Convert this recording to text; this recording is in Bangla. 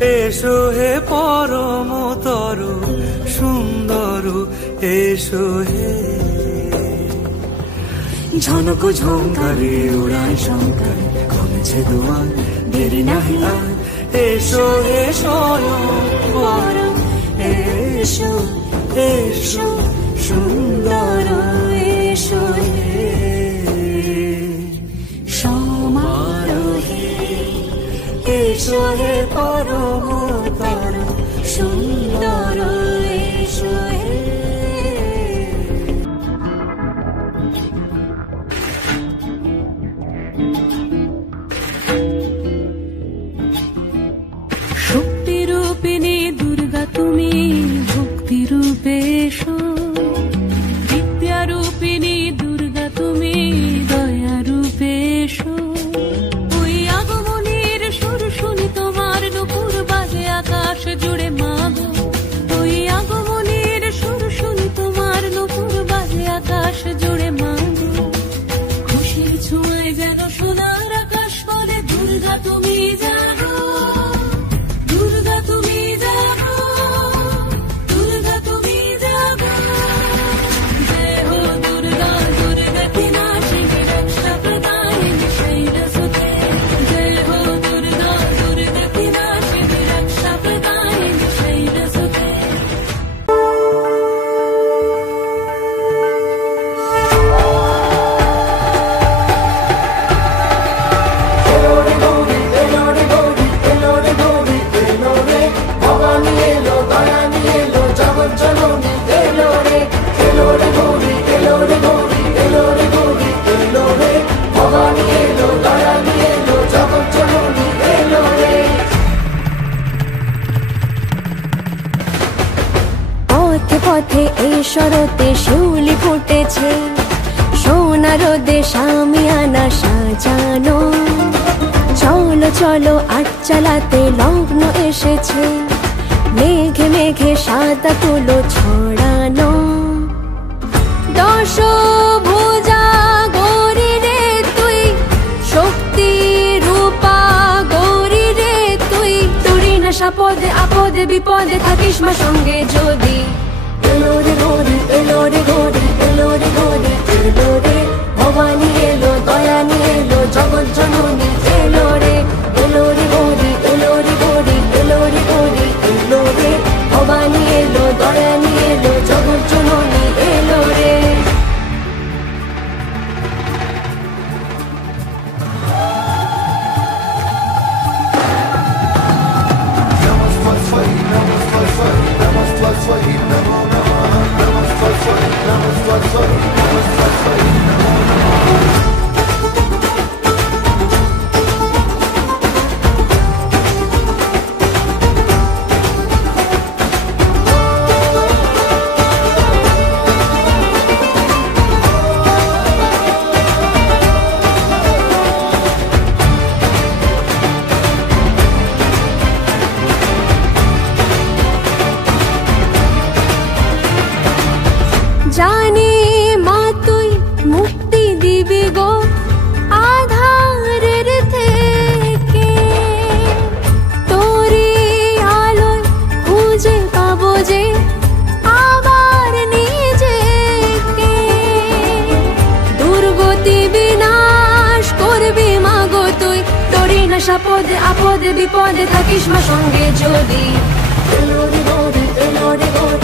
এসো হে পরম তরু সুন্দর, এসো হে। ঝনক ঝঙ্কারে উড়ায় শঙ্কর, কমেছে দুয়ার দেরি নাহি আর। এসো হে স্বয়ং পরম, এসো এসো সুন্দর, এসো হে সমারোহে। এসো হে পরম তরু সুন্দর, এসো হে। শক্তি রূপিণী দুর্গা তুমি ভক্তি রূপে এসো, বিদ্যা রূপিণী দুর্গা তুমি দয়া রূপে এসো। ওই আগমনের সুর শুনি তোমার নুপুর বাজে আকাশ জুড়ে মাগো। ওই আগমনের সুর শুনি তোমার নুপুর বাজে আকাশ জুড়ে মাগো। খুশির ছোঁয়ায় যেন সোনার আকাশ বলে দুর্গা তুমি জাগো, দুর্গা তুমি জাগো, দুর্গা তুমি জাগো। জয় হো দুর্গা, দুর্গা কি নাশিনী রক্ষা প্রদায়িনী শৈলসুতে। জয় হো দুর্গা, দুর্গা কি নাশিনী রক্ষা প্রদায়িনী শৈলসুতে। পথে পথে এই শরতে শিউলি ফুটেছে, সোনা রোদে শামিয়ানা সাজানো। চলো চলো আট চালাতে লগ্ন এসেছে, মেঘে মেঘে সাদা তুলো ছড়ানো। দশ ভুজা গৌরী রে তুই, শক্তি রূপা গৌরী রে তুই। তুরি না সাপদে আপদে বিপদে থাকিস মা সঙ্গে যদি। এলো রে গৌরী, এলো রে গৌরী, এলো রে গৌরী, এলো রে ভবানী এলো, দয়া নিয়ে এলো, জগৎ জননী এলো রে। এলো রে গৌরী, এলো রে গৌরী, এলো রে গৌরী, এলো রে ভবানী এলো, দয়া নিয়ে এলো, জগৎ জননী এলো রে। জানি মা তুই মুক্তি দিবি গো আধারের থেকে, তোরি আলোয় খুঁজে পাবো যে আবার নিজেকে। দুর্গতি বিনাশ করবি মা গো তুই, তোরি না সাপদে আপদে বিপদে থাকিস মা সঙ্গে যদি। এলো রে গৌরী, এলো রে গৌরী,